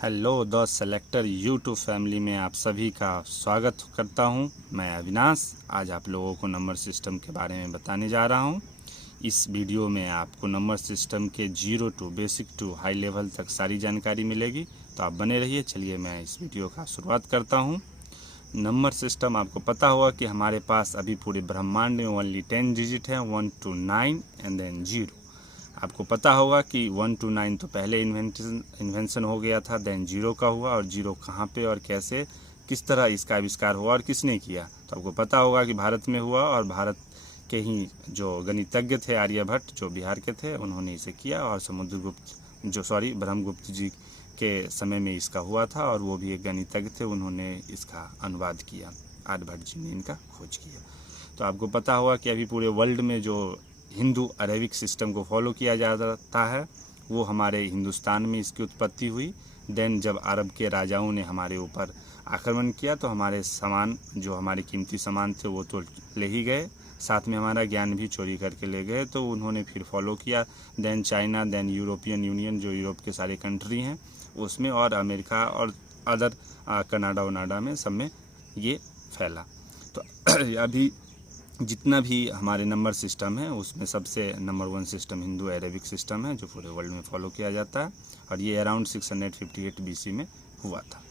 Hello the selector YouTube family में आप सभी का स्वागत करता हूं। मैं अविनाश आज आप लोगों को नंबर सिस्टम के बारे में बताने जा रहा हूं। इस वीडियो में आपको नंबर सिस्टम के zero to basic to high level तक सारी जानकारी मिलेगी, तो आप बने रहिए। चलिए मैं इस वीडियो का शुरुआत करता हूं। नंबर सिस्टम आपको पता होगा कि हमारे पास अभी पूरे ब्रह्मांड में ओनली 10 डिजिट है, 1 to 9 एंड देन 0। आपको पता होगा कि 1 to 9 तो पहले इन्वेंशन हो गया था, देन 0 का हुआ, और 0 कहाँ पे और कैसे किस तरह इसका आविष्कार हुआ और किसने किया। तो आपको पता होगा कि भारत में हुआ, और भारत के ही जो गणितज्ञ थे आर्यभट्ट, जो बिहार के थे, उन्होंने इसे किया। और ब्रह्मगुप्त जी के समय में इसका हुआ था, और वो भी एक गणितज्ञ थे, उन्होंने इसका अनुवाद किया। आर्यभट्ट जी ने इनका खोज किया। तो आपको पता होगा कि अभी पूरे वर्ल्ड में जो हिंदू अरेबिक सिस्टम को फॉलो किया जाता है, वो हमारे हिंदुस्तान में इसकी उत्पत्ति हुई। देन जब अरब के राजाओं ने हमारे ऊपर आक्रमण किया तो हमारे सामान, जो हमारे कीमती सामान थे, वो तो ले ही गए, साथ में हमारा ज्ञान भी चोरी करके ले गए। तो उन्होंने फिर फॉलो किया। Then China, then European Union, जो यूरोप के सारे कंट्री हैं उसमें, और अमेरिका और अदर कनाडा वनाडा में, सब में ये फैला। तो अभी जितना भी हमारे नंबर सिस्टम है उसमें सबसे number 1 system Hindu Arabic system है, जो पूरे वर्ल्ड में फॉलो किया जाता है, और ये अराउंड 658 BC में हुआ था।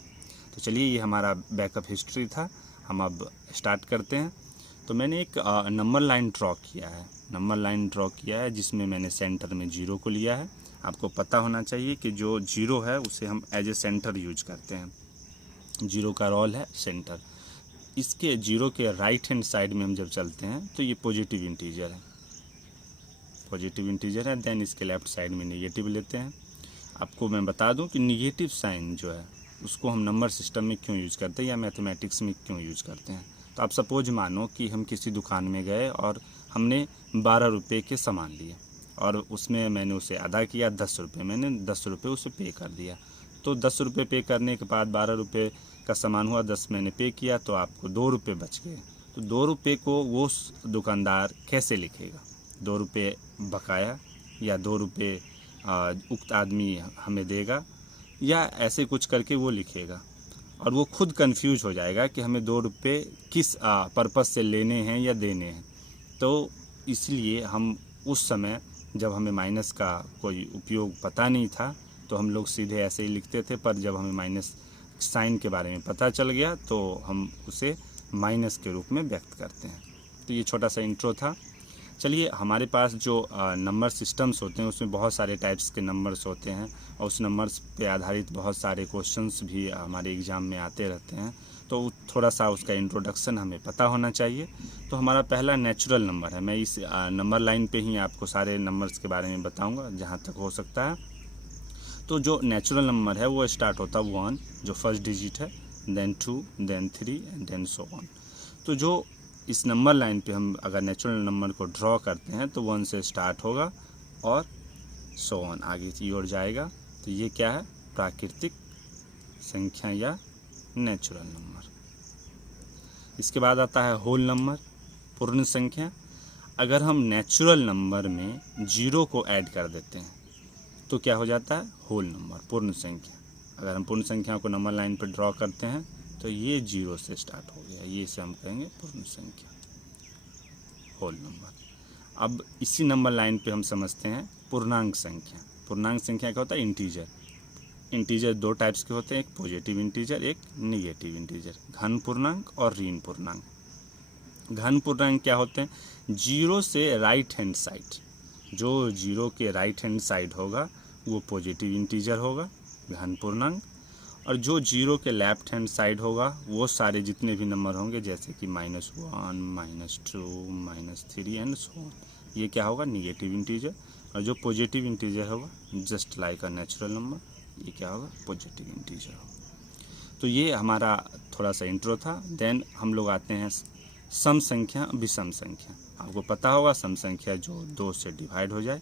तो चलिए, ये हमारा बैकअप हिस्ट्री था। हम अब स्टार्ट करते हैं। तो मैंने एक नंबर लाइन ड्रॉ किया है जिसमें मैंने सेंटर में 0 को लिया है। आपको पता होना चाहिए कि जो 0 है उसे हम एज ए सेंटर यूज करते हैं। 0 का रोल है सेंटर। इसके 0 के राइट हैंड साइड में हम जब चलते हैं तो ये पॉजिटिव इंटीजर है। देन इसके लेफ्ट साइड में निगेटिव लेते हैं। आपको मैं बता दूं कि निगेटिव साइन जो है उसको हम नंबर सिस्टम में क्यों यूज़ करते हैं या मैथमेटिक्स में क्यों यूज़ करते हैं। तो आप सपोज मानो कि हम किसी दुकान में गए और हमने 12 रुपये के सामान लिए, और उसमें मैंने उसे अदा किया 10 रुपये। मैंने 10 रुपये उसे पे कर दिया। तो 10 रुपये पे करने के बाद 12 रुपये का सामान हुआ, 10 मैंने पे किया, तो आपको 2 रुपये बच गए। तो 2 रुपये को वो दुकानदार कैसे लिखेगा? 2 रुपये बकाया, या 2 रुपये उक्त आदमी हमें देगा, या ऐसे कुछ करके वो लिखेगा, और वो खुद कंफ्यूज हो जाएगा कि हमें 2 रुपये किस पर्पस से लेने हैं या देने हैं। तो इसलिए हम उस समय, जब हमें माइनस का कोई उपयोग पता नहीं था, तो हम लोग सीधे ऐसे ही लिखते थे। पर जब हमें माइनस साइन के बारे में पता चल गया तो हम उसे माइनस के रूप में व्यक्त करते हैं। तो ये छोटा सा इंट्रो था। चलिए, हमारे पास जो नंबर सिस्टम्स होते हैं उसमें बहुत सारे टाइप्स के नंबर्स होते हैं, और उस नंबर्स पे आधारित बहुत सारे क्वेश्चंस भी हमारे एग्ज़ाम में आते रहते हैं। तो थोड़ा सा उसका इंट्रोडक्शन हमें पता होना चाहिए। तो हमारा पहला नेचुरल नंबर है। मैं इस नंबर लाइन पे ही आपको सारे नंबर्स के बारे में बताऊँगा जहाँ तक हो सकता है। तो जो नेचुरल नंबर है वो स्टार्ट होता है 1, जो फर्स्ट डिजिट है, then 2, then 3 and then so on. तो जो इस नंबर लाइन पे हम अगर नेचुरल नंबर को ड्रॉ करते हैं तो 1 से स्टार्ट होगा और सो ऑन आगे की ओर जाएगा। तो ये क्या है? प्राकृतिक संख्या या नेचुरल नंबर। इसके बाद आता है होल नंबर, पूर्ण संख्या। अगर हम नेचुरल नंबर में 0 को ऐड कर देते हैं तो क्या हो जाता है? होल नंबर, पूर्ण संख्या। अगर हम पूर्ण संख्या को नंबर लाइन पर ड्रॉ करते हैं तो ये 0 से स्टार्ट हो गया, ये से हम कहेंगे पूर्ण संख्या, होल नंबर। अब इसी नंबर लाइन पे हम समझते हैं पूर्णांक संख्या। पूर्णांक संख्या क्या होता है? इंटीजर। इंटीजर 2 टाइप्स के होते हैं, एक पॉजिटिव इंटीजर, एक निगेटिव इंटीजर। घन पूर्णांक और ऋण पूर्णांक। घन पूर्णांक क्या होते हैं? 0 से राइट हैंड साइड, जो 0 के राइट हैंड साइड होगा वो पॉजिटिव इंटीजर होगा, घन पूर्णांक। और जो 0 के लेफ्ट हैंड साइड होगा वो सारे जितने भी नंबर होंगे, जैसे कि -1, -2, -3 एंड सो ऑन, ये क्या होगा? Negative integer. और जो पॉजिटिव इंटीजर होगा, just like a natural number, ये क्या होगा? पॉजिटिव इंटीजर होगा। तो ये हमारा थोड़ा सा इंट्रो था। देन हम लोग आते हैं सम संख्या, विषम संख्या। आपको पता होगा सम संख्या जो 2 से डिवाइड हो जाए।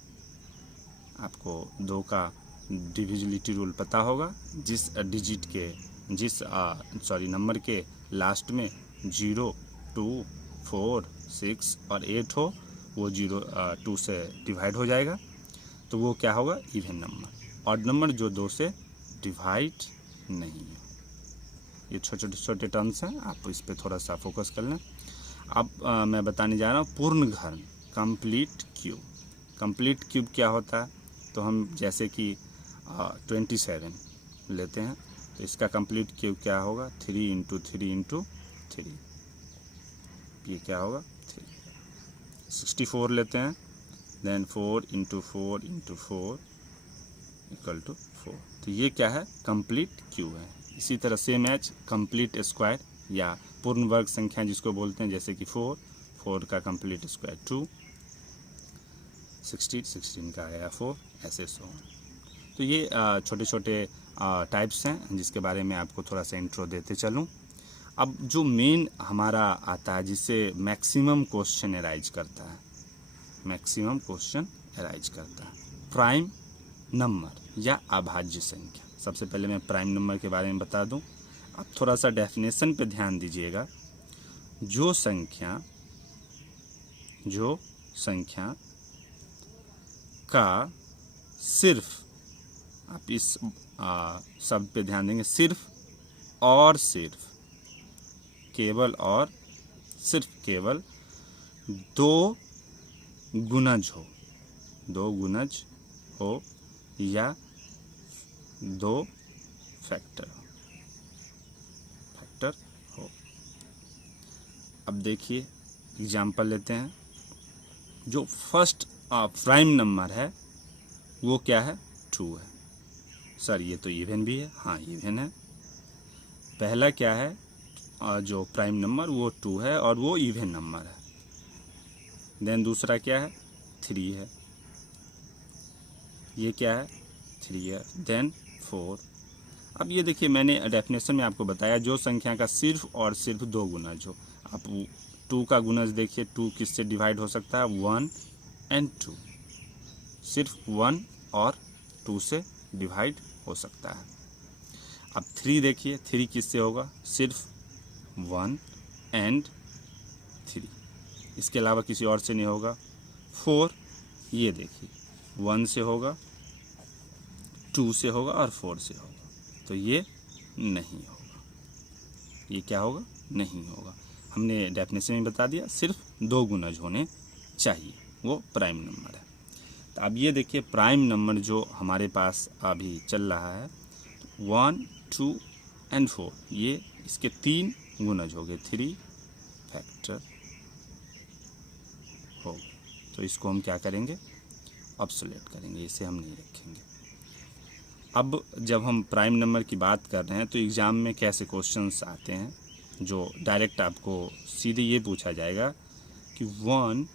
आपको 2 का डिविजिबिलिटी रूल पता होगा। जिस नंबर के लास्ट में 0, 2, 4, 6 और 8 हो, वो 2 से डिवाइड हो जाएगा, तो वो क्या होगा? Even number. ऑड नंबर जो 2 से डिवाइड नहीं है। ये छोटे छोटे टर्म्स हैं, आप इस पे थोड़ा सा फोकस कर लें। अब मैं बताने जा रहा हूँ पूर्ण घन, कंप्लीट क्यूब। कंप्लीट क्यूब क्या होता है, तो हम जैसे कि 27 लेते हैं, तो इसका कंप्लीट क्यूब क्या होगा, 3 इंटू 3 इंटू 3, ये क्या होगा 3। 64 लेते हैं, then 4 into 4 into 4 equal to 4, तो ये क्या है, कंप्लीट क्यूब है। इसी तरह सेम एज कंप्लीट स्क्वायर या पूर्ण वर्ग संख्या जिसको बोलते हैं, जैसे कि 4 का कंप्लीट स्क्वायर 2, 16 का आया 4, ऐसे सो। तो ये छोटे छोटे टाइप्स हैं जिसके बारे में आपको थोड़ा सा इंट्रो देते चलूँ। अब जो मेन हमारा आता है जिससे मैक्सिमम क्वेश्चन अराइज करता है, मैक्सिमम क्वेश्चन अराइज करता है, प्राइम नंबर या अभाज्य संख्या। सबसे पहले मैं प्राइम नंबर के बारे में बता दूं। अब थोड़ा सा डेफिनेशन पे ध्यान दीजिएगा। जो संख्या का सिर्फ, आप इस शब्द पे ध्यान देंगे, सिर्फ और सिर्फ, केवल और सिर्फ केवल 2 गुणज हो या 2 फैक्टर हो। अब देखिए एग्जाम्पल लेते हैं। जो फर्स्ट प्राइम नंबर है वो क्या है, 2 है। सर ये तो इवन भी है, हाँ इवन है। पहला क्या है, जो प्राइम नंबर वो 2 है और वो इवन नंबर है। देन दूसरा क्या है, 3 है, ये क्या है, 3 है। देन 4। अब ये देखिए मैंने डेफिनेशन में आपको बताया, जो संख्या का सिर्फ और सिर्फ 2 गुणज हो। आप 2 का गुणज देखिए, 2 किससे डिवाइड हो सकता है, 1 and 2, सिर्फ 1 और 2 से डिवाइड हो सकता है। अब 3 देखिए, 3 किससे होगा, सिर्फ 1 and 3, इसके अलावा किसी और से नहीं होगा। 4 ये देखिए 1 से होगा, 2 से होगा और 4 से होगा, तो ये नहीं होगा। ये क्या होगा, नहीं होगा। हमने डेफिनेशन में बता दिया, सिर्फ 2 गुणज होने चाहिए, वो प्राइम नंबर है। तो अब ये देखिए प्राइम नंबर जो हमारे पास अभी चल रहा है 1, 2 and 4, ये इसके 3 गुणज हो गए, 3 फैक्टर हो। तो इसको हम क्या करेंगे, ऑब्सोलेट करेंगे, इसे हम नहीं रखेंगे। अब जब हम प्राइम नंबर की बात कर रहे हैं तो एग्ज़ाम में कैसे क्वेश्चंस आते हैं, जो डायरेक्ट आपको सीधे ये पूछा जाएगा कि 1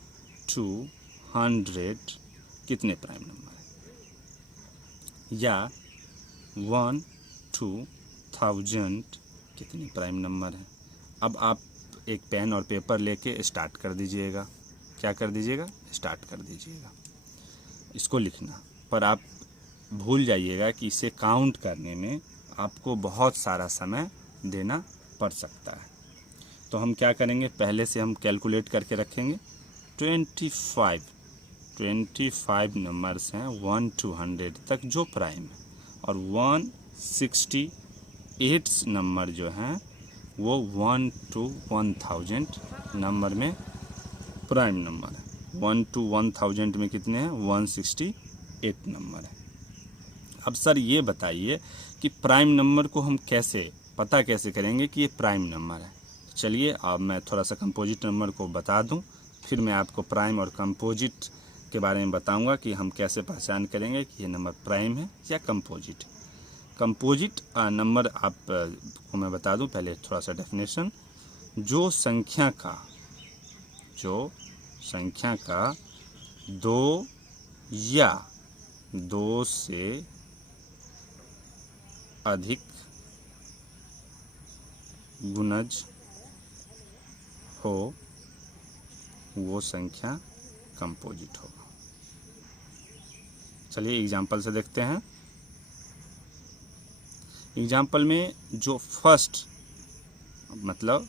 to 100 कितने प्राइम नंबर है, या 1 to 1000 कितने प्राइम नंबर हैं। अब आप एक पेन और पेपर लेके स्टार्ट कर दीजिएगा। क्या कर दीजिएगा, स्टार्ट कर दीजिएगा इसको लिखना। पर आप भूल जाइएगा कि इसे काउंट करने में आपको बहुत सारा समय देना पड़ सकता है। तो हम क्या करेंगे, पहले से हम कैलकुलेट करके रखेंगे। 25 नंबर्स हैं 1 to 100 तक जो प्राइम है, और 168 नंबर जो हैं वो 1 to 1000 नंबर में प्राइम नंबर है। 1 to 1000 में कितने हैं, 168 नंबर है। अब सर ये बताइए कि प्राइम नंबर को हम पता कैसे करेंगे कि ये प्राइम नंबर है। चलिए अब मैं थोड़ा सा कंपोजिट नंबर को बता दूं, फिर मैं आपको प्राइम और कंपोजिट के बारे में बताऊंगा कि हम कैसे पहचान करेंगे कि ये नंबर प्राइम है या कंपोजिट। कंपोजिट नंबर आपको मैं बता दूं, पहले थोड़ा सा डेफिनेशन। जो संख्या का 2 या 2 से अधिक गुणज हो वो संख्या कंपोजिट होगा। चलिए एग्जाम्पल से देखते हैं। एग्जाम्पल में जो फर्स्ट मतलब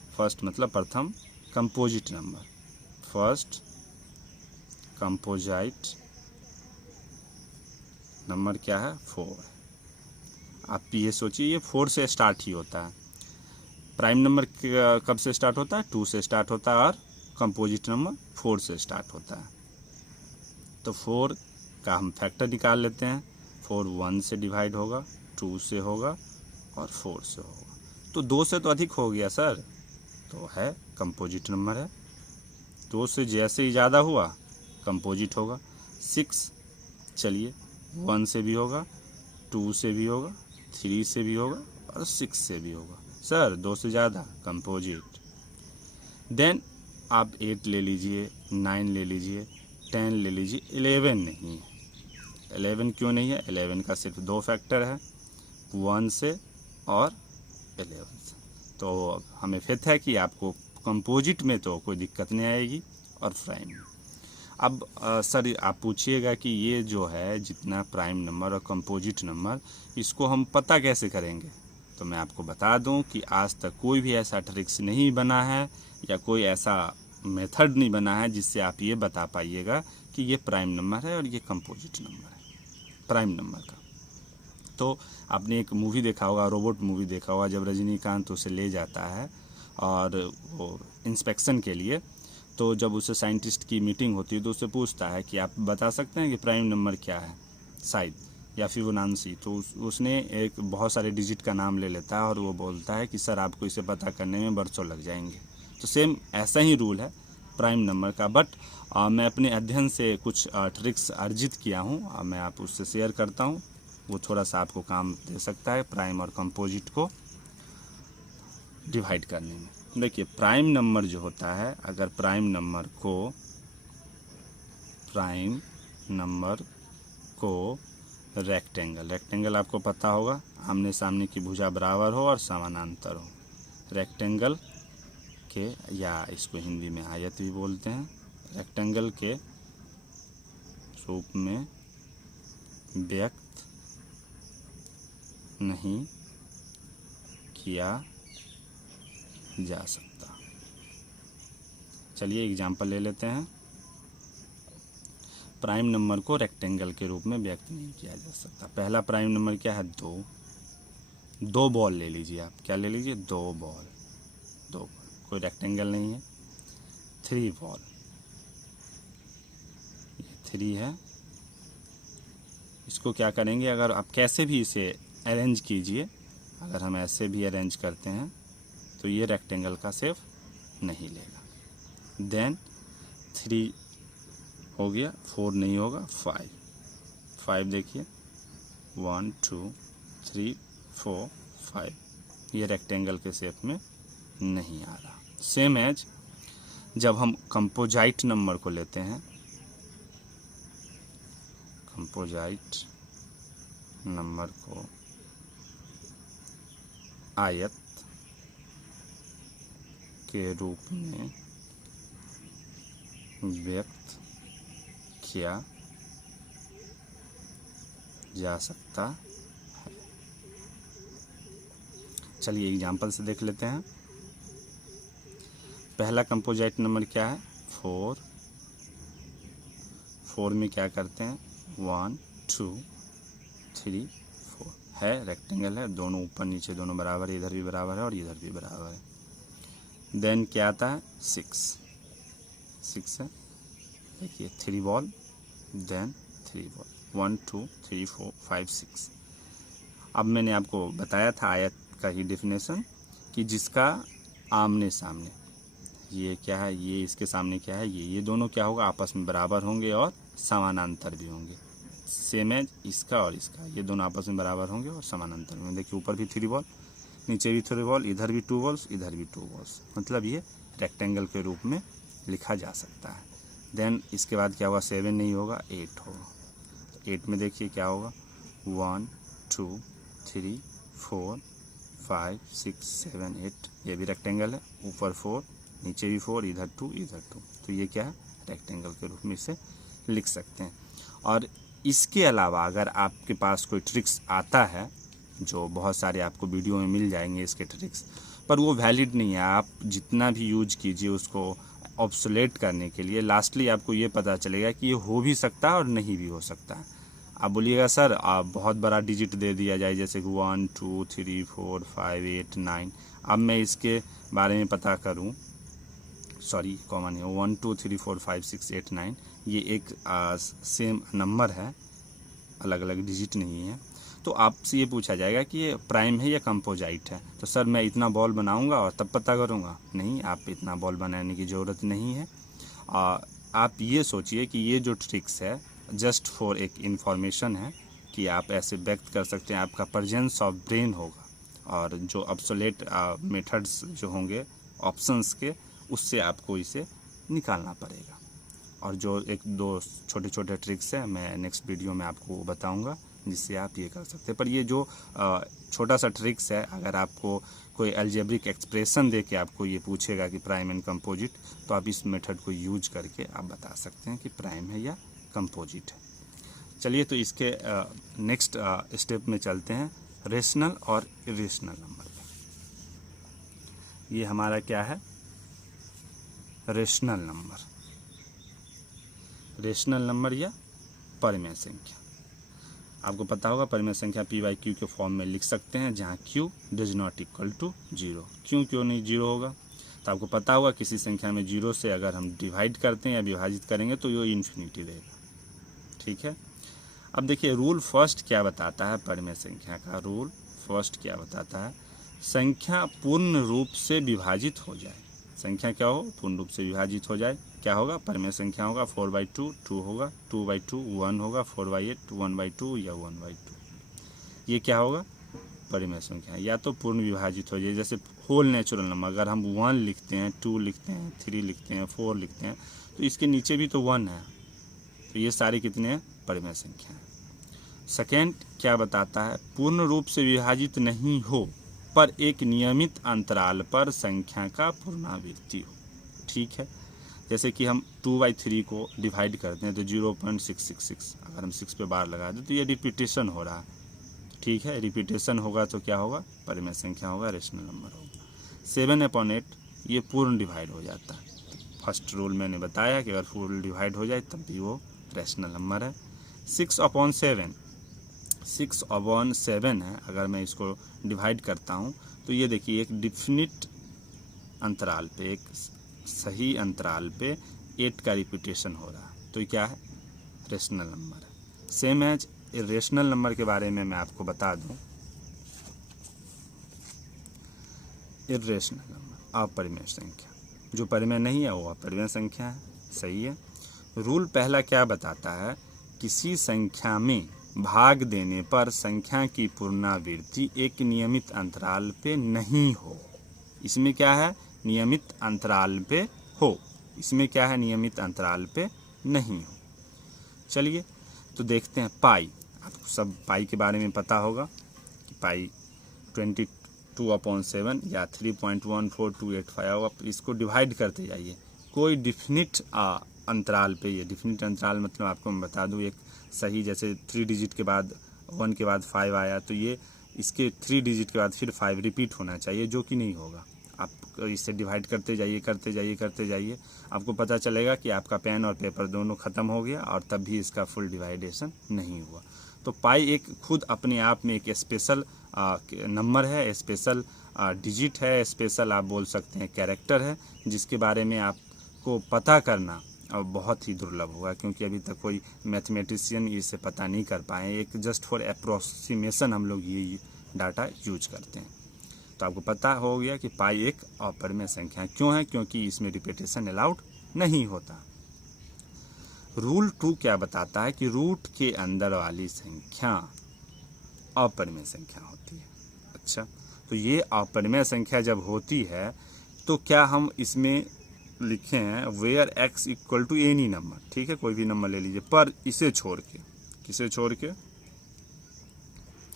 प्रथम composite number, first composite number क्या है, 4 है। आप ये सोचिए ये 4 से स्टार्ट ही होता है। प्राइम नंबर कब से स्टार्ट होता है? 2 से स्टार्ट होता है और कंपोजिट नंबर 4 से स्टार्ट होता है। तो 4 का हम फैक्टर निकाल लेते हैं। 4 1 से डिवाइड होगा, 2 से होगा और 4 से होगा। तो 2 से तो अधिक हो गया सर, तो है कंपोजिट नंबर है। 2 से जैसे ही ज़्यादा हुआ कंपोजिट होगा। 6 चलिए 1 से भी होगा, 2 से भी होगा, 3 से भी होगा और 6 से भी होगा। सर 2 से ज़्यादा कंपोजिट। देन आप 8 ले लीजिए, 9 ले लीजिए, 10 ले लीजिए, 11 नहीं है। 11 क्यों नहीं है? 11 का सिर्फ 2 फैक्टर है, 1 से और 11 से। तो हमें फेथ है कि आपको कंपोजिट में तो कोई दिक्कत नहीं आएगी और प्राइम में। अब सर आप पूछिएगा कि ये जो है जितना प्राइम नंबर और कंपोजिट नंबर, इसको हम पता कैसे करेंगे? तो मैं आपको बता दूं कि आज तक कोई भी ऐसा ट्रिक्स नहीं बना है या कोई ऐसा मेथड नहीं बना है जिससे आप ये बता पाइएगा कि ये प्राइम नंबर है और ये कंपोजिट नंबर है प्राइम नंबर का। तो आपने एक मूवी देखा होगा, रोबोट मूवी देखा होगा, जब रजनीकांत उसे ले जाता है और वो इंस्पेक्शन के लिए, तो जब उसे साइंटिस्ट की मीटिंग होती है तो उससे पूछता है कि आप बता सकते हैं कि प्राइम नंबर क्या है, शायद या फिबोनाची। तो उसने एक बहुत सारे डिजिट का नाम ले लेता है और वो बोलता है कि सर आपको इसे पता करने में बरसों लग जाएंगे। तो सेम ऐसा ही रूल है प्राइम नंबर का, बट मैं अपने अध्ययन से कुछ ट्रिक्स अर्जित किया हूँ, मैं आप उससे शेयर करता हूँ। वो थोड़ा सा आपको काम दे सकता है प्राइम और कंपोजिट को डिवाइड करने में। देखिए प्राइम नंबर जो होता है, अगर प्राइम नंबर को रेक्टेंगल आपको पता होगा, आमने सामने की भुजा बराबर हो और समानांतर हो। रेक्टेंगल के, या इसको हिंदी में आयत भी बोलते हैं, रेक्टेंगल के रूप में व्यक्त नहीं किया जा सकता। चलिए एग्जाम्पल ले लेते हैं। प्राइम नंबर को रेक्टेंगल के रूप में व्यक्त नहीं किया जा सकता। पहला प्राइम नंबर क्या है? 2 बॉल ले लीजिए आप। क्या ले लीजिए? 2 बॉल, कोई रेक्टेंगल नहीं है। 3 बॉल, ये 3 है। इसको क्या करेंगे, अगर आप कैसे भी इसे अरेंज कीजिए, अगर हम ऐसे भी अरेंज करते हैं तो ये रेक्टेंगल का शेप नहीं लेगा। देन 3 हो गया, 4 नहीं होगा, 5 देखिए 1 2 3 4 5, ये रेक्टेंगल के शेप में नहीं आ रहा। सेम एज जब हम कंपोजाइट नंबर को लेते हैं, कंपोजाइट नंबर को आयत के रूप में व्यक्त किया जा सकता है। चलिए एग्जाम्पल से देख लेते हैं। पहला कंपोजाइट नंबर क्या है? 4 में क्या करते हैं? 1 2 3 4 है, रेक्टेंगल है, दोनों ऊपर नीचे दोनों बराबर है, इधर भी बराबर है और इधर भी बराबर है। देन क्या आता है? 6 है, देखिए 3 बॉल, देन 3 बॉल, 1 2 3 4 5 6। अब मैंने आपको बताया था आयत का ही डेफिनेशन कि जिसका आमने सामने, ये क्या है, ये इसके सामने क्या है, ये दोनों क्या होगा? आपस में बराबर होंगे और समानांतर भी होंगे। सेम एज इसका और इसका, ये दोनों आपस में बराबर होंगे और समानांतर में। देखिए ऊपर भी 3 बॉल, नीचे भी 3 बॉल, इधर भी 2 बॉल्स, इधर भी 2 बॉल्स, मतलब ये रेक्टेंगल के रूप में लिखा जा सकता है। देन इसके बाद क्या होगा? 7 नहीं होगा, 8 होगा। 8 में देखिए क्या होगा? 1 2 3 4 5 6 7 8, ये भी रेक्टेंगल है, ऊपर 4 नीचे भी 4, इधर 2 इधर 2, तो ये क्या है? रेक्टेंगल के रूप में इसे लिख सकते हैं। और इसके अलावा अगर आपके पास कोई ट्रिक्स आता है, जो बहुत सारे आपको वीडियो में मिल जाएंगे इसके ट्रिक्स, पर वो वैलिड नहीं है, आप जितना भी यूज कीजिए उसको ऑब्सोलेट करने के लिए, लास्टली आपको ये पता चलेगा कि ये हो भी सकता है और नहीं भी हो सकता है। आप बोलिएगा सर आप बहुत बड़ा डिजिट दे दिया जाए, जैसे कि 1 2 3 4 5 8 9। अब मैं इसके बारे में पता करूं, सॉरी कॉमन है 1 2 3 4 5 6 8 9, ये एक सेम नंबर है, अलग अलग डिजिट नहीं है। तो आपसे ये पूछा जाएगा कि ये प्राइम है या कंपोजाइट है। तो सर मैं इतना बॉल बनाऊंगा और तब पता करूंगा, नहीं, आप इतना बॉल बनाने की ज़रूरत नहीं है। आप ये सोचिए कि ये जो ट्रिक्स है जस्ट फॉर एक इन्फॉर्मेशन है कि आप ऐसे व्यक्त कर सकते हैं, आपका प्रेजेंस ऑफ ब्रेन होगा, और जो ऑब्सोलेट मेथड्स जो होंगे ऑप्शंस के, उससे आपको इसे निकालना पड़ेगा। और जो एक दो छोटे छोटे ट्रिक्स है मैं नेक्स्ट वीडियो में आपको बताऊंगा, जिससे आप ये कर सकते हैं। पर ये जो छोटा सा ट्रिक्स है, अगर आपको कोई अलजेब्रिक एक्सप्रेशन दे के आपको ये पूछेगा कि प्राइम एंड कंपोजिट, तो आप इस मेथड को यूज करके आप बता सकते हैं कि प्राइम है या कंपोजिट है। चलिए तो इसके नेक्स्ट स्टेप में चलते हैं, रेशनल और इरेशनल नंबर पे। ये हमारा क्या है, रेशनल नंबर। रेशनल नंबर या परिमेय संख्या, आपको पता होगा परिमेय संख्या p/q के फॉर्म में लिख सकते हैं, जहाँ q does not equal to 0। क्यों नहीं 0 होगा, तो आपको पता होगा किसी संख्या में 0 से अगर हम डिवाइड करते हैं या विभाजित करेंगे तो ये इन्फिनिटी देगा। ठीक है, अब देखिए रूल फर्स्ट क्या बताता है, परिमेय संख्या का रूल फर्स्ट क्या बताता है, संख्या पूर्ण रूप से विभाजित हो जाए। संख्या क्या हो, पूर्ण रूप से विभाजित हो जाए, क्या होगा, परिमेय संख्या होगा। 4/2 2 होगा, 2/2 1 होगा, 4/8 1/2 या 1/2, ये क्या होगा, परिमेय संख्या। या तो पूर्ण विभाजित हो जाए, जैसे होल नेचुरल नंबर, अगर हम 1 लिखते हैं, 2 लिखते हैं, 3 लिखते हैं, 4 लिखते हैं, तो इसके नीचे भी तो 1 है, तो ये सारे कितने हैं, परिमेय संख्या है। सेकेंड क्या बताता है, पूर्ण रूप से विभाजित नहीं हो पर एक नियमित अंतराल पर संख्या का पुनरावृत्ति हो। ठीक है, जैसे कि हम 2/3 को डिवाइड करते हैं तो 0.666, अगर हम 6 पे बार लगा दें तो ये रिपीटेशन हो रहा है। ठीक है, रिपीटेशन होगा तो क्या होगा, परिमेय संख्या होगा, रेशनल नंबर होगा। 7/8 ये पूर्ण डिवाइड हो जाता है, फर्स्ट रूल मैंने बताया कि अगर पूर्ण डिवाइड हो जाए तब भी वो रेशनल नंबर है। 6/7 है, अगर मैं इसको डिवाइड करता हूँ तो ये देखिए एक डिफिनिट अंतराल पे, एक सही अंतराल पे 8 का रिपीटेशन हो रहा है, तो ये क्या है, रेशनल नंबर है। सेम एज इरेशनल नंबर के बारे में मैं आपको बता दूं, इरेशनल नंबर अपरिमेय संख्या, जो परिमेय नहीं है वो अपरिमेय संख्या है। सही है, रूल पहला क्या बताता है, किसी संख्या में भाग देने पर संख्या की पुनरावृत्ति एक नियमित अंतराल पे नहीं हो। इसमें क्या है, नियमित अंतराल पे हो, इसमें क्या है, नियमित अंतराल पे नहीं हो। चलिए तो देखते हैं पाई, आपको सब पाई के बारे में पता होगा कि पाई 22/7 या 3.14285, आप इसको डिवाइड करते जाइए कोई डिफिनिट अंतराल पे। ये डिफिनिट अंतराल मतलब आपको मैं बता दूं, एक सही, जैसे 3 डिजिट के बाद 1 के बाद 5 आया तो ये इसके 3 डिजिट के बाद फिर 5 रिपीट होना चाहिए, जो कि नहीं होगा। आप इससे डिवाइड करते जाइए करते जाइए करते जाइए, आपको पता चलेगा कि आपका पेन और पेपर दोनों ख़त्म हो गया और तब भी इसका फुल डिवाइडेशन नहीं हुआ। तो पाई एक खुद अपने आप में एक स्पेशल नंबर है, स्पेशल डिजिट है, स्पेशल आप बोल सकते हैं कैरेक्टर है, जिसके बारे में आपको पता करना बहुत ही दुर्लभ होगा, क्योंकि अभी तक कोई मैथमेटिशियन इसे पता नहीं कर पाए। एक जस्ट फॉर अप्रोक्सीमेशन हम लोग ये डाटा यूज करते हैं। तो आपको पता हो गया कि पाई एक अपरिमेय संख्या क्यों है, क्योंकि इसमें रिपीटेशन अलाउड नहीं होता। रूल 2 क्या बताता है कि रूट के अंदर वाली संख्या अपरिमेय संख्या होती है। अच्छा, तो ये अपरिमेय संख्या जब होती है तो क्या हम इसमें लिखे हैं where x equal to any number, ठीक है, कोई भी नंबर ले लीजिए, पर इसे छोड़ के, किसे छोड़ के,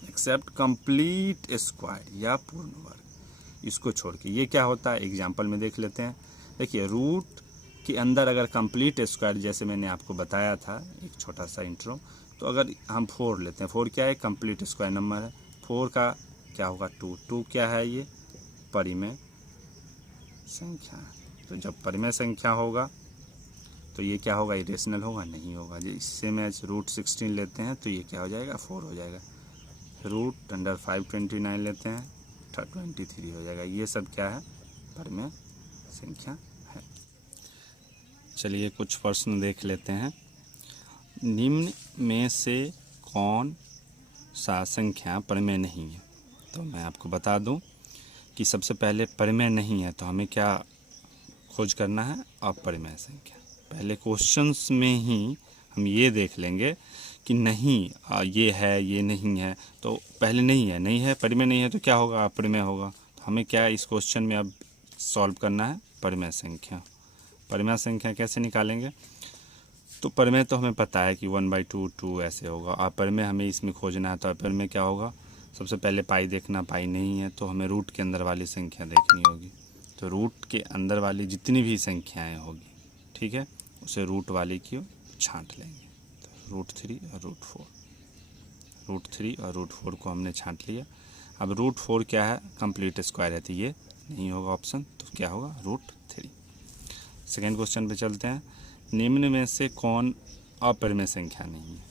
एक्सेप्ट कंप्लीट स्क्वायर या पूर्ण वर्ग, इसको छोड़ के। ये क्या होता है, एग्जाम्पल में देख लेते हैं। देखिए रूट के अंदर अगर कंप्लीट स्क्वायर, जैसे मैंने आपको बताया था एक छोटा सा इंट्रो, तो अगर हम 4 लेते हैं, 4 क्या है, कंप्लीट स्क्वायर नंबर है। 4 का क्या होगा, 2 क्या है, ये परिमेय संख्या है। तो जब परिमेय संख्या होगा तो ये क्या होगा, इरेशनल होगा, नहीं होगा। जो इससे मैच √16 लेते हैं तो ये क्या हो जाएगा, 4 हो जाएगा। √529 लेते हैं 23 हो जाएगा। ये सब क्या है, परिमेय संख्या है। चलिए कुछ प्रश्न देख लेते हैं। निम्न में से कौन सा संख्या परिमेय नहीं है? तो मैं आपको बता दूं कि सबसे पहले परिमेय नहीं है तो हमें क्या खोज करना है, अपरिमेय संख्या। पहले क्वेश्चंस में ही हम ये देख लेंगे कि नहीं ये है, ये नहीं है, तो पहले नहीं है, परिमेय नहीं है तो क्या होगा, अपरिमेय होगा। तो हमें क्या इस क्वेश्चन में अब सॉल्व करना है, परिमेय संख्या। परिमेय संख्या कैसे निकालेंगे? तो परिमेय तो हमें पता है कि 1/2 2 ऐसे होगा। अपरिमेय हमें इसमें खोजना है, तो अपरिमेय क्या होगा, सबसे पहले पाई देखना, पाई नहीं है तो हमें रूट के अंदर वाली संख्या देखनी होगी। तो रूट के अंदर वाली जितनी भी संख्याएं होगी, ठीक है, उसे रूट वाली की छांट लेंगे। तो √3 और √4, √3 और √4 को हमने छांट लिया। अब √4 क्या है, कंप्लीट स्क्वायर है तो ये नहीं होगा ऑप्शन, तो क्या होगा, √3। सेकेंड क्वेश्चन पे चलते हैं। निम्न में से कौन अपरिमेय संख्या नहीं है?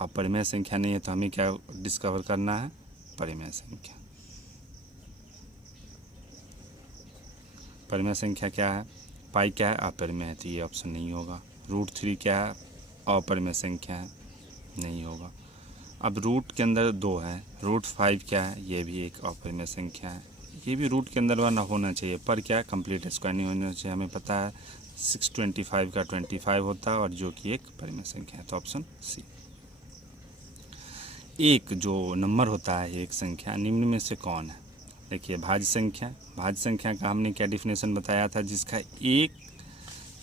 अपरिमेय संख्या नहीं है तो हमें क्या डिस्कवर करना है, परिमेय संख्या। परिमेय संख्या क्या है, पाई क्या है, अपरिमेय है तो ये ऑप्शन नहीं होगा। √3 क्या है, अपरिमेय संख्या है, नहीं होगा। अब रूट के अंदर 2 है, √5 क्या है, ये भी एक अपरिमेय संख्या है, ये भी रूट के अंदर वाला होना चाहिए, पर क्या है, कंप्लीट स्क्वायर नहीं होना चाहिए। हमें पता है 625 का 25 होता है, और जो कि एक परिमेय संख्या है, तो ऑप्शन सी। एक जो नंबर होता है, एक संख्या, निम्न में से कौन है? देखिए भाज्य संख्या, भाज्य संख्या का हमने क्या डिफिनेशन बताया था, जिसका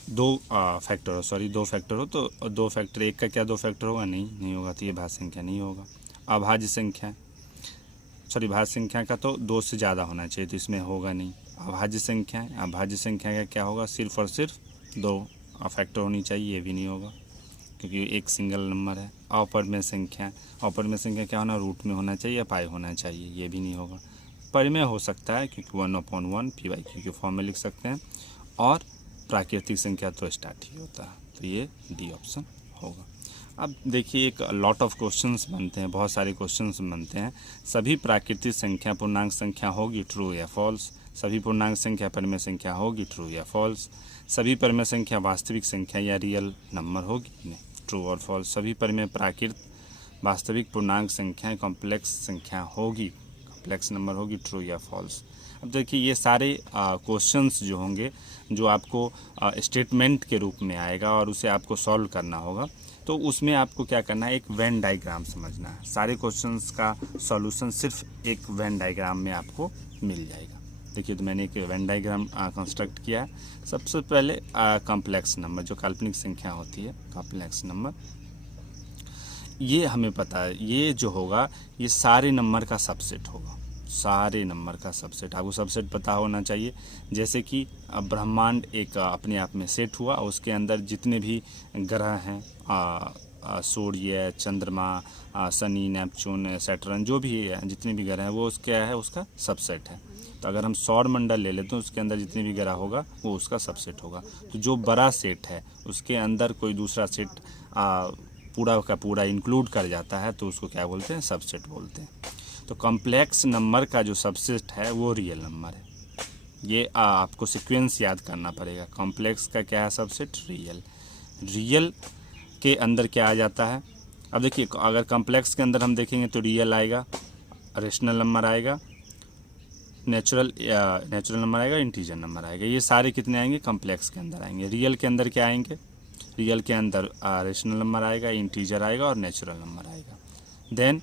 दो फैक्टर हो तो 2 फैक्टर, एक का क्या 2 फैक्टर होगा, नहीं होगा, तो ये भाज्य संख्या नहीं होगा। अभाज्य संख्या, भाज्य संख्या का तो 2 से ज़्यादा होना चाहिए तो इसमें होगा नहीं। अभाज्य संख्या, अभाज्य संख्या का क्या होगा, सिर्फ और सिर्फ 2 फैक्टर होनी चाहिए, ये भी नहीं होगा क्योंकि एक सिंगल नंबर है। अपरिमेय संख्या, अपरिमेय संख्या क्या होना, रूट में होना चाहिए, पाई होना चाहिए, ये भी नहीं होगा। परिमेय हो सकता है क्योंकि 1/1 p/q के फॉर्म में लिख सकते हैं, और प्राकृतिक संख्या तो स्टार्ट ही होता है, तो ये डी ऑप्शन होगा। अब देखिए एक लॉट ऑफ क्वेश्चंस बनते हैं, बहुत सारे क्वेश्चंस बनते हैं। सभी प्राकृतिक संख्या पूर्णांक संख्या होगी, ट्रू या फॉल्स। सभी पूर्णांक संख्या परिमेय संख्या होगी, ट्रू या फॉल्स। सभी परिमेय संख्या वास्तविक संख्या या रियल नंबर होगी, नहीं, ट्रू और फॉल्स। सभी परिमेय प्राकृत वास्तविक पूर्णांक संख्याएं कॉम्प्लेक्स संख्या होगी, कॉम्प्लेक्स नंबर होगी, ट्रू या फॉल्स। अब देखिए ये सारे क्वेश्चंस जो होंगे, जो आपको स्टेटमेंट के रूप में आएगा और उसे आपको सॉल्व करना होगा, तो उसमें आपको क्या करना है, एक वेन डायग्राम समझना है। सारे क्वेश्चंस का सॉल्यूशन सिर्फ एक वेन डायग्राम में आपको मिल जाएगा। देखिए तो मैंने एक वेन डायग्राम कंस्ट्रक्ट किया है। सबसे पहले कॉम्प्लेक्स नंबर, जो काल्पनिक संख्या होती है, कॉम्प्लेक्स नंबर, ये हमें पता है, ये जो होगा ये सारे नंबर का सबसेट होगा, सारे नंबर का सबसेट। आपको सबसेट पता होना चाहिए। जैसे कि ब्रह्मांड एक अपने आप में सेट हुआ, उसके अंदर जितने भी ग्रह हैं, सूर्य, चंद्रमा, शनि, नेपच्यून, सैटर्न, जो भी है, जितने भी ग्रह हैं वो क्या है, उसका सबसेट है। तो अगर हम सौर मंडल ले लेते हैं, उसके अंदर जितने भी ग्रह होगा वो उसका सबसेट होगा। तो जो बड़ा सेट है उसके अंदर कोई दूसरा सेट पूरा का पूरा इंक्लूड कर जाता है, तो उसको क्या बोलते हैं, सबसेट बोलते हैं। तो कॉम्प्लेक्स नंबर का जो सबसेट है वो रियल नंबर है। ये आपको सीक्वेंस याद करना पड़ेगा। कॉम्प्लेक्स का क्या है सबसेट, रियल। रियल के अंदर क्या आ जाता है, अब देखिए अगर कॉम्प्लेक्स के अंदर हम देखेंगे तो रियल आएगा, रेशनल नंबर आएगा, नेचुरल नंबर आएगा, इंटीजर नंबर आएगा। ये सारे कितने आएंगे, कॉम्प्लेक्स के अंदर आएंगे। रियल के अंदर क्या आएंगे, रियल के अंदर रेशनल नंबर आएगा, इंटीजर आएगा और नेचुरल नंबर आएगा। देन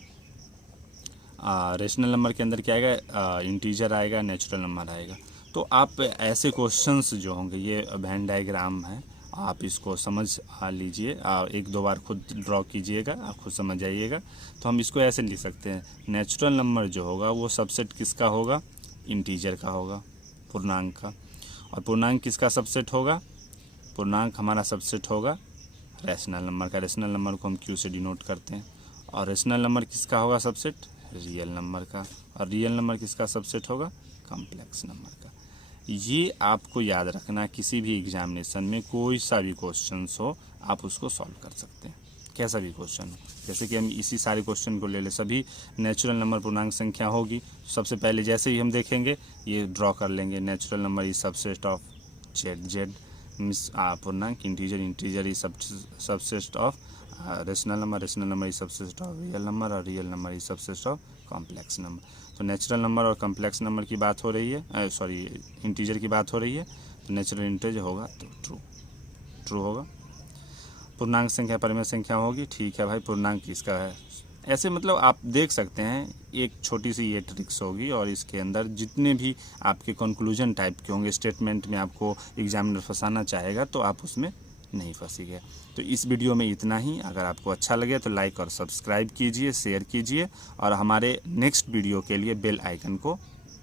रेशनल नंबर के अंदर क्या आएगा, इंटीजर आएगा, नेचुरल नंबर आएगा। तो आप ऐसे क्वेश्चंस जो होंगे, ये वेन डायग्राम है, आप इसको समझ लीजिए, 1-2 बार खुद ड्रॉ कीजिएगा, आप खुद समझ जाइएगा। तो हम इसको ऐसे लिख सकते हैं, नेचुरल नंबर जो होगा वो सबसेट किसका होगा, इंटीजर का होगा, पूर्णांक का। और पूर्णांक किसका सबसेट होगा, पूर्णांक हमारा सबसेट होगा रैशनल नंबर का। रैशनल नंबर को हम क्यू से डिनोट करते हैं। और रैशनल नंबर किसका होगा सबसेट, रियल नंबर का। और रियल नंबर किसका सबसेट होगा, कॉम्प्लेक्स नंबर का। ये आपको याद रखना, किसी भी एग्जामिनेशन में कोई सा भी क्वेश्चन हो आप उसको सॉल्व कर सकते हैं, कैसा भी क्वेश्चन हो। जैसे कि हम इसी सारे क्वेश्चन को ले लें, सभी नेचुरल नंबर पूर्णांक संख्या होगी। सबसे पहले जैसे ही हम देखेंगे ये ड्रॉ कर लेंगे, natural number is subset of Z means पूर्णांक, integer is subset of rational number is subset of real number, और real number is subset of complex number. तो नेचुरल नंबर और कॉम्प्लेक्स नंबर की बात हो रही है, सॉरी इंटीजर की बात हो रही है, तो नेचुरल इंटीजर होगा तो ट्रू होगा। पूर्णांक संख्या परिमेय संख्या होगी, ठीक है भाई, पूर्णांक किसका है। ऐसे मतलब आप देख सकते हैं, एक छोटी सी ये ट्रिक्स होगी, और इसके अंदर जितने भी आपके कंक्लूजन टाइप के होंगे, स्टेटमेंट में आपको एग्जामिनर फंसाना चाहेगा तो आप उसमें नहीं फंसीगे। तो इस वीडियो में इतना ही। अगर आपको अच्छा लगे तो लाइक और सब्सक्राइब कीजिए, शेयर कीजिए, और हमारे नेक्स्ट वीडियो के लिए बेल आइकन को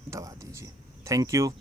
दबा दीजिए। Thank you.